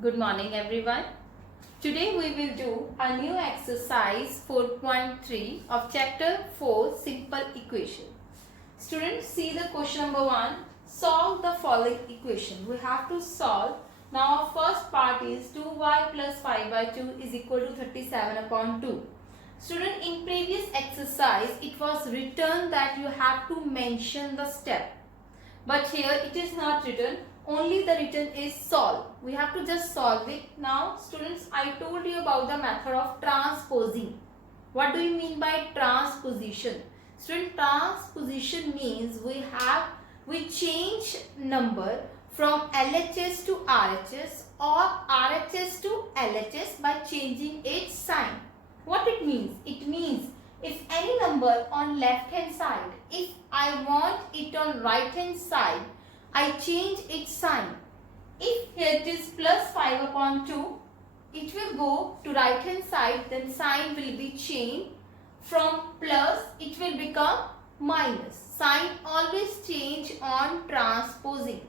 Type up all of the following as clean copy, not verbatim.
Good morning everyone. Today we will do a new exercise 4.3 of chapter 4 simple equation. Students, see the question number 1. Solve the following equation. We have to solve. Now our first part is 2y plus 5 by 2 is equal to 37 upon 2. Student, in previous exercise it was written that you have to mention the step. But here it is not written. Only the written is solve. We have to just solve it. Now students, I told you about the method of transposing. What do you mean by transposition? Student, transposition means we change number from LHS to RHS or RHS to LHS by changing its sign. What it means? It means if any number on left hand side, if I want it on right hand side, I change its sign. If here it is plus 5 upon 2, it will go to right hand side, then sign will be changed. From plus, it will become minus. Sign always change on transposing.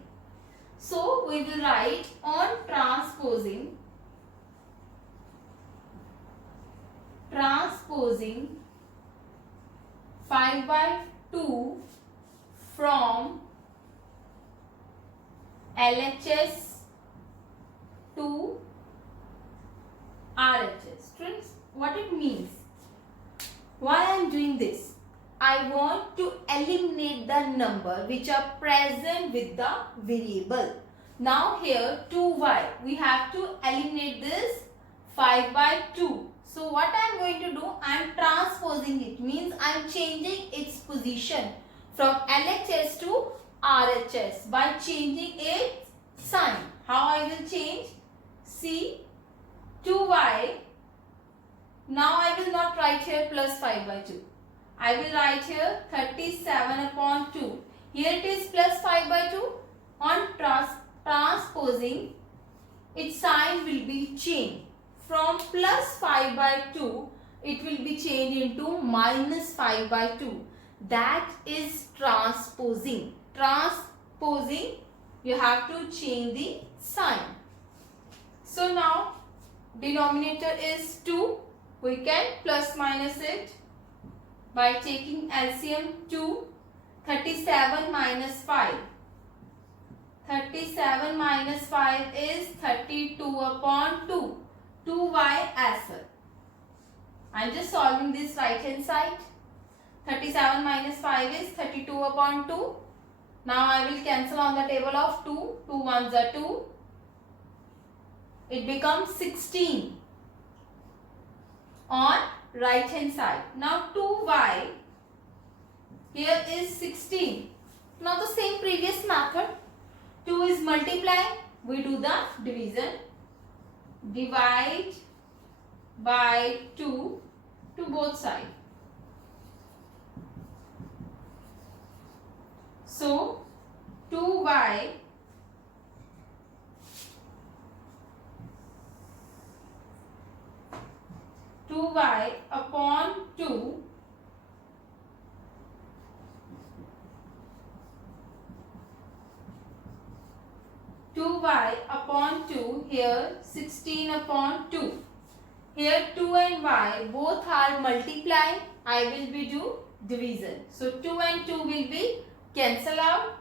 So, we will write on transposing 5 by 2 from LHS to RHS. Friends, what it means? Why I am doing this? I want to eliminate the number which are present with the variable. Now here 2y, we have to eliminate this 5 by 2. So what I am going to do? I am transposing it. Means I am changing its position from LHS to RHS by changing its sign. How I will change? See, 2y. Now I will not write here plus 5 by 2. I will write here 37 upon 2. Here it is plus 5 by 2. On transposing, its sign will be changed. From plus 5 by 2, it will be changed into minus 5 by 2. That is transposing. Transposing, you have to change the sign. So now denominator is 2. We can plus minus it by taking LCM 2. 37 minus 5. 37 minus 5 is 32 upon 2. 2y as well. I am just solving this right hand side. 37 minus 5 is 32 upon 2. Now I will cancel on the table of 2. 2 ones are 2. It becomes 16 on right hand side. Now 2y here is 16. Now the same previous method. 2 is multiplying. We do the division. Divide by 2 to both sides. So 2y upon 2 2y upon 2, here 16 upon 2. Here 2 and y both are multiplying. I will be do division. So 2 and 2 will be cancel out.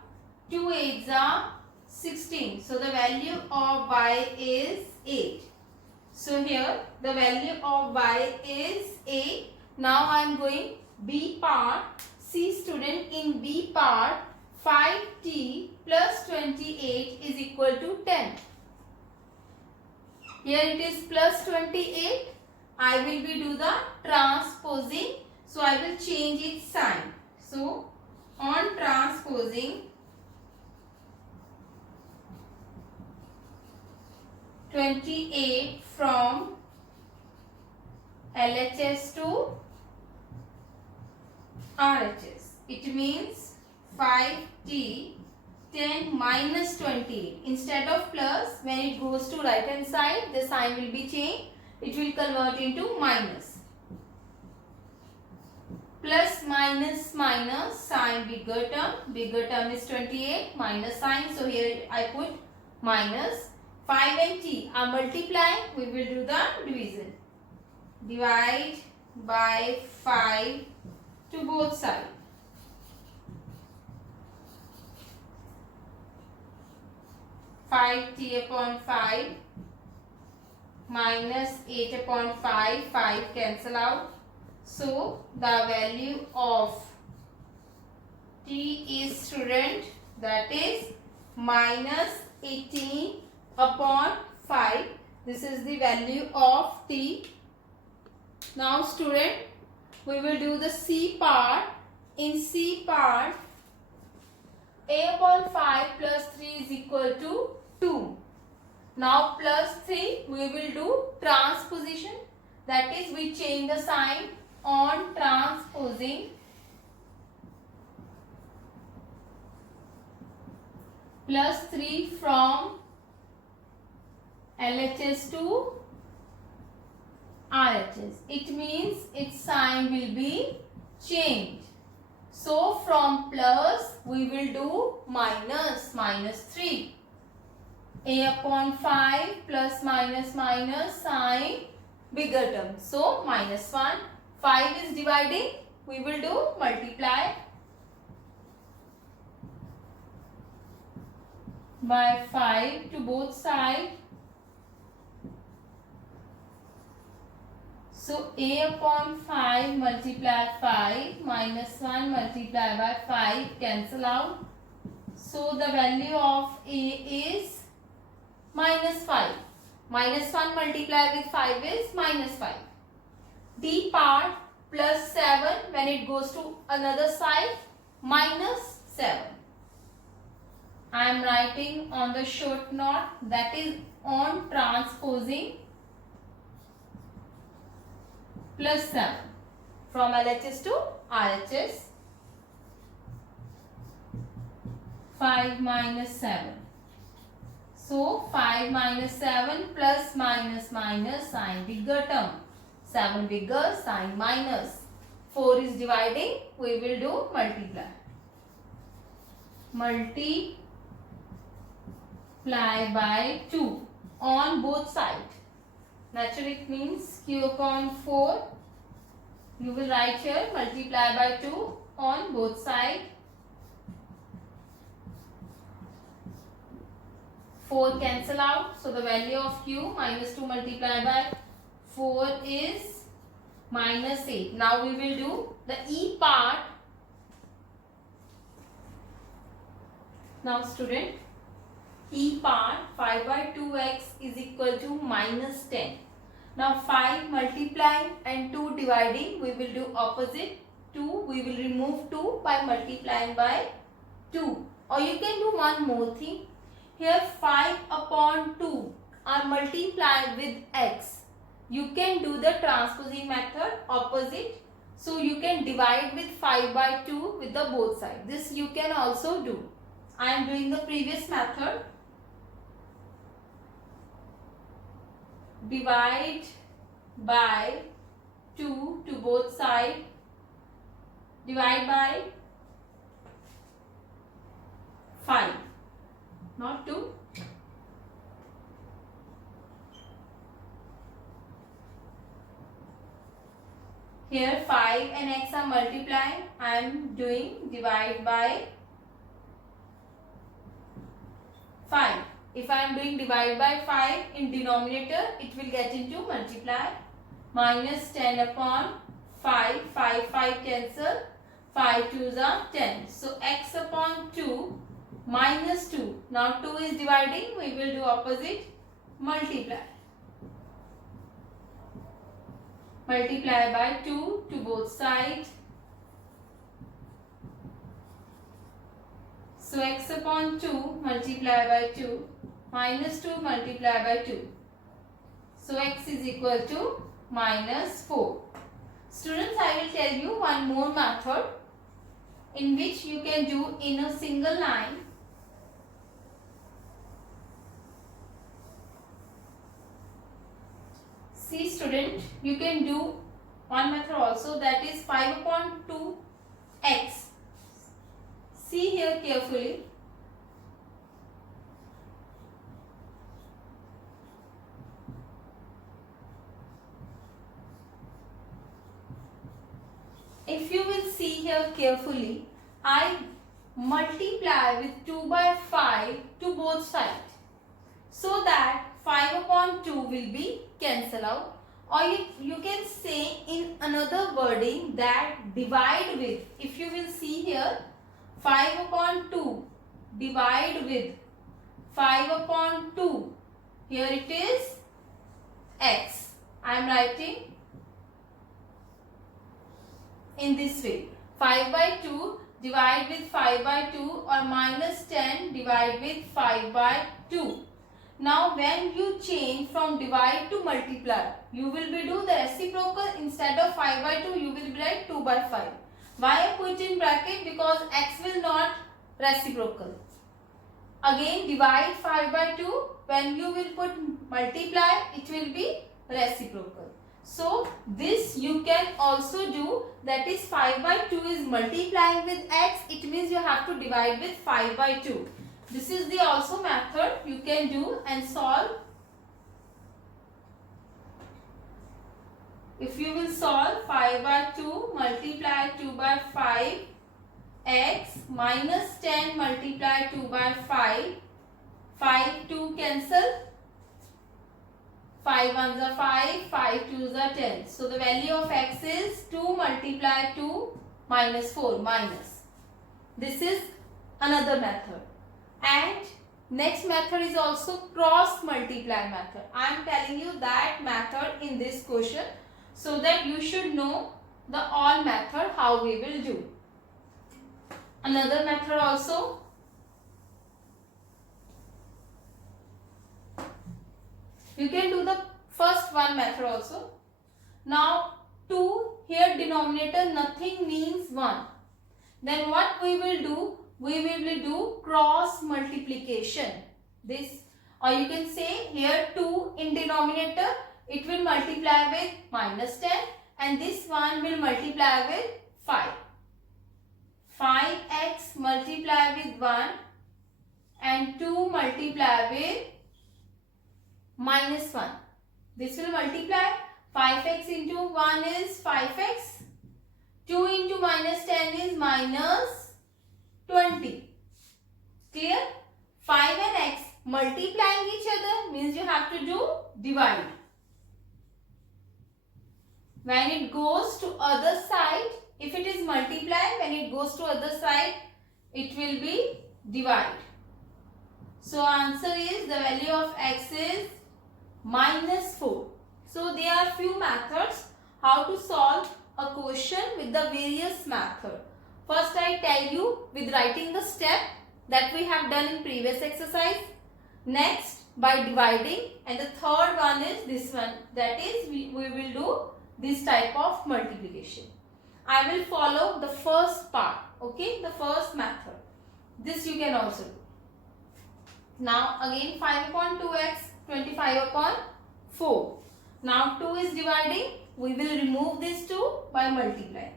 2 8s are 16. So the value of y is 8. So here the value of y is 8. Now I am going B part. See student, in B part 5t plus 28 is equal to 10. Here it is plus 28. I will be do the transposing. So I will change its sign. So on transposing, 28 from LHS to RHS. It means 5t 10 minus 28. Instead of plus, when it goes to right hand side, the sign will be changed. It will convert into minus. Plus minus minus, sign bigger term is 28, minus sign. So here I put minus 5 and t are multiplying, we will do the division. Divide by 5 to both sides. 5t upon 5 minus 8 upon 5, 5 cancel out. So the value of t is, student, that is minus 18 upon 5. This is the value of t. Now student, we will do the C part. In C part, a upon 5 plus 3 is equal to 2. Now plus 3, we will do transposition. That is, we change the sign on transposing. Plus 3 from LHS to RHS. It means its sign will be changed. So from plus we will do minus, minus 3. A upon 5 plus minus minus sign bigger term. So minus 1. 5 is dividing. We will do multiply by 5 to both sides. So a upon 5 multiply 5 minus 1 multiply by 5 cancel out. So the value of a is minus 5. Minus 1 multiply with 5 is minus 5. D part plus 7, when it goes to another side, minus 7. I am writing on the short note, that is on transposing, plus 7 from LHS to RHS. 5 minus 7. So 5 minus 7 plus minus minus sign bigger term. 7 bigger, sign minus. 4 is dividing, we will do multiply. Multiply by 2 on both sides. Naturally it means q upon 4. You will write here multiply by 2 on both sides. 4 cancel out. So the value of q minus 2 multiplied by 4 is minus 8. Now we will do the E part. Now student, E part 5 by 2x is equal to minus 10. Now 5 multiplying and 2 dividing, we will do opposite. 2, we will remove 2 by multiplying by 2. Or you can do one more thing. Here 5 upon 2 are multiplied with x. You can do the transposing method opposite. So you can divide with 5 by 2 with the both sides. This you can also do. I am doing the previous method. Divide by 2 to both sides. Divide by 5, not 2. Here 5 and x are multiplying. I am doing divide by 5. If I am doing divide by 5 in denominator, it will get into multiply. Minus 10 upon 5. 5 cancel. 5 2s are 10. So x upon 2 minus 2. Now 2 is dividing. We will do opposite. Multiply. Multiply by 2 to both sides. So x upon 2 multiply by 2 minus 2 multiply by 2. So x is equal to minus 4. Students, I will tell you one more method in which you can do in a single line. See student, you can do one method also, that is 5 upon 2x. See here carefully. if you will see here carefully, I multiply with 2 by 5 to both sides, so that 5 upon 2 will be cancelled out. Or you can say in another wording that divide with, if you will see here, 5 upon 2 divide with 5 upon 2, here it is x. I am writing in this way, 5 by 2 divide with 5 by 2, or minus 10 divide with 5 by 2. Now when you change from divide to multiply, you will be do the reciprocal. Instead of 5 by 2, you will write 2 by 5. Why I put in bracket? Because x will not reciprocal. Again divide 5 by 2, when you will put multiply, it will be reciprocal. So this you can also do, that is 5 by 2 is multiplying with x, it means you have to divide with 5 by 2. This is the also method you can do and solve. If you will solve 5 by 2 multiply 2 by 5, x minus 10 multiply 2 by 5, 5 2 cancel, 5 1s are 5, 5 2s are 10. So the value of x is 2 multiply 2 minus 4 minus. This is another method. And next method is also cross multiply method. I am telling you that method in this question, so that you should know the all method how we will do. Another method also, you can do the first one method also. Now 2, here denominator nothing means 1. Then what we will do? We will do cross multiplication. This, or you can say here 2 in denominator, it will multiply with minus 10, and this one will multiply with 5. 5x multiply with 1 and 2 multiply with minus 1. This will multiply. 5x into 1 is 5x. 2 into minus 10 is minus 20. Clear? 5 and x multiplying each other means you have to do divide. When it goes to other side, if it is multiply, when it goes to other side, it will be divide. So answer is the value of x is minus 4. So there are few methods how to solve a question with the various method. First I tell you with writing the step that we have done in previous exercise. Next by dividing, and the third one is this one, that is we will do this type of multiplication. I will follow the first part, okay, the first method. This you can also do. Now again 5 upon 2x, 25 upon 4. Now 2 is dividing, we will remove this 2 by multiplying.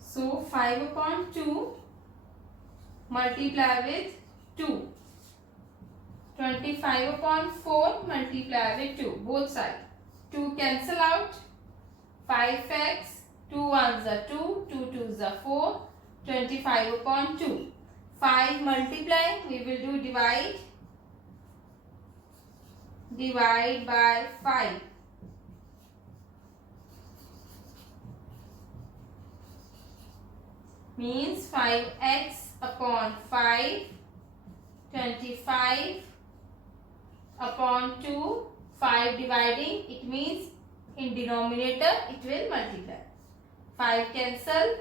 So 5 upon 2 multiply with 2. 25 upon 4 multiply with 2. Both sides. 2 cancel out. 5x. 2 1s are 2. 2 2s are 4. 25 upon 2. 5 multiply. We will do divide. Divide by 5. Means 5x upon 5, 25 upon 2, 5 dividing, it means in denominator it will multiply. 5 cancel,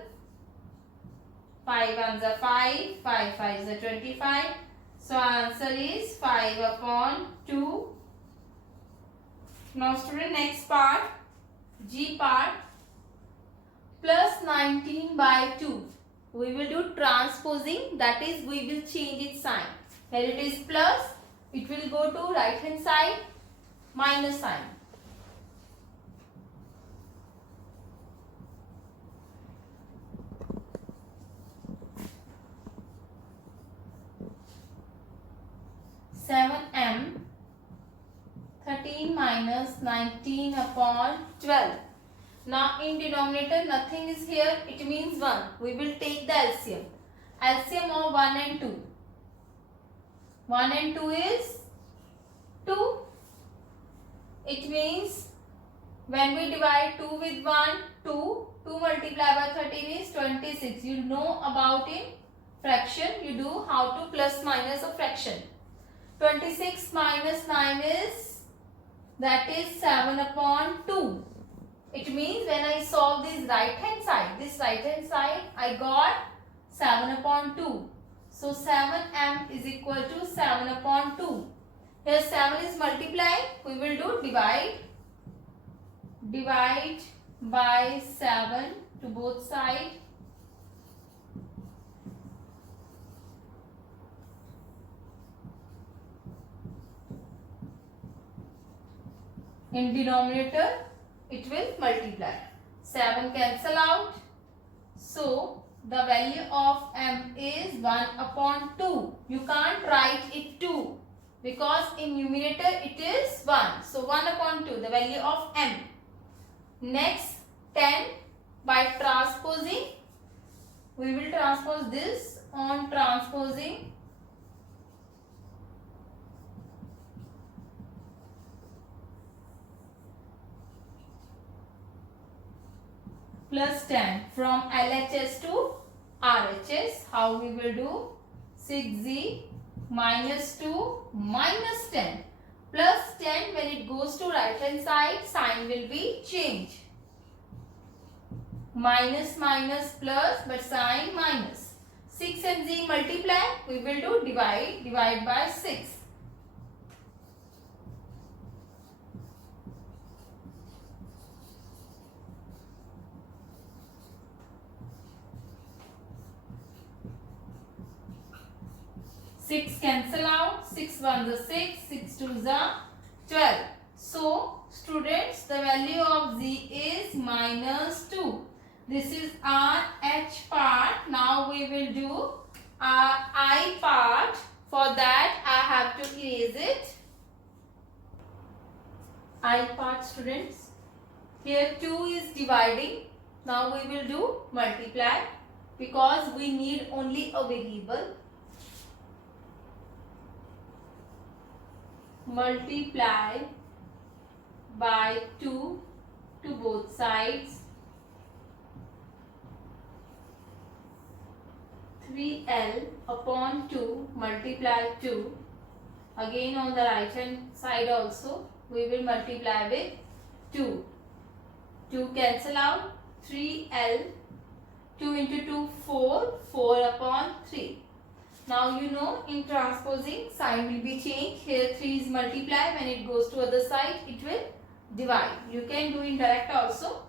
5 1s are 5, 5 5s are 25. So answer is 5 upon 2. Now student, next part, G part, plus 19 by 2. We will do transposing, that is we will change its sign. When it is plus, it will go to right hand side, minus sign. minus 19 upon 12. Now in denominator nothing is here, it means 1. We will take the LCM. LCM of 1 and 2. 1 and 2 is 2. It means when we divide 2 with 1, 2. 2 multiplied by 13 is 26. You know about in fraction, you do how to plus minus a fraction. 26 minus 9 is, that is 7 upon 2. It means when I solve this right hand side, I got 7 upon 2. So 7m is equal to 7 upon 2. Here 7 is multiplied, we will do divide. Divide by 7 to both sides. In denominator, it will multiply. 7 cancel out. So, the value of m is 1 upon 2. You can't write it 2 because in numerator it is 1. So, 1 upon 2, the value of m. Next, 10 by transposing. We will transpose this on transposing. Plus 10 from LHS to RHS. How we will do? 6z minus 2 minus 10. Plus 10, when it goes to right hand side, sign will be changed. Minus minus plus, but sign minus. 6 and z multiply, we will do divide. Divide by 6. Six cancel out. 6 1 is 6. 6 2 is 12. So, students, the value of z is minus 2. This is our h part. Now we will do our I part. For that, I have to erase it. I part, students. Here 2 is dividing. Now we will do multiply because we need only a variable. Multiply by 2 to both sides. 3l upon 2 multiply 2. Again on the right hand side also we will multiply with 2. 2 cancel out. 3l. 2 into 2 4. 4 upon 3. Now you know in transposing sign will be changed. Here 3 is multiply. When it goes to other side it will divide. You can do in direct also.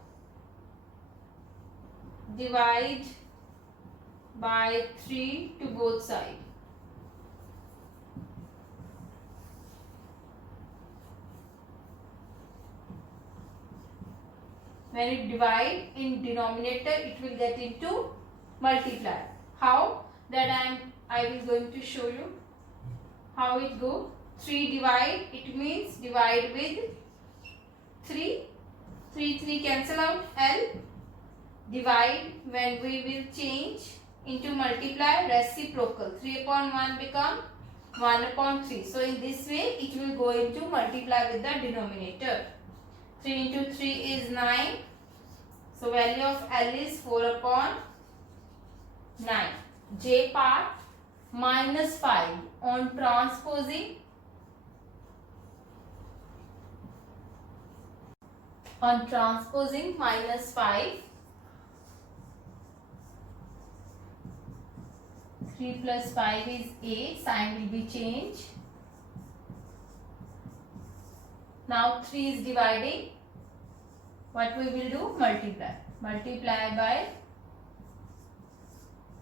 Divide by 3 to both sides. When it divide in denominator it will get into multiply. How? That I will going to show you how it go. 3 divide, it means divide with 3. 3 cancel out. L. Divide, when we will change into multiply, reciprocal. 3 upon 1 become 1 upon 3. So in this way it will go into multiply with the denominator. 3 into 3 is 9. So value of L is 4 upon 9. J part, minus 5 on transposing. On transposing minus 5. 3 plus 5 is 8. Sign will be changed. Now 3 is dividing. What we will do? Multiply. Multiply by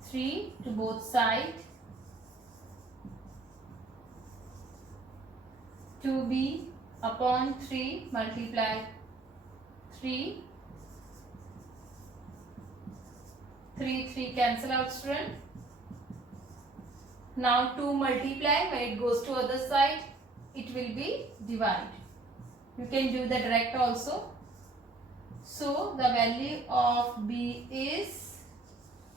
3 to both sides. 2b upon 3 multiply 3. 3 cancel out, student. Now 2 multiply, when it goes to other side it will be divide. You can do the direct also. So the value of b is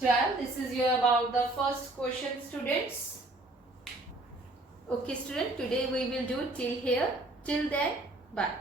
12. This is your about the first question, students. Okay student, today we will do till here. Till then, bye.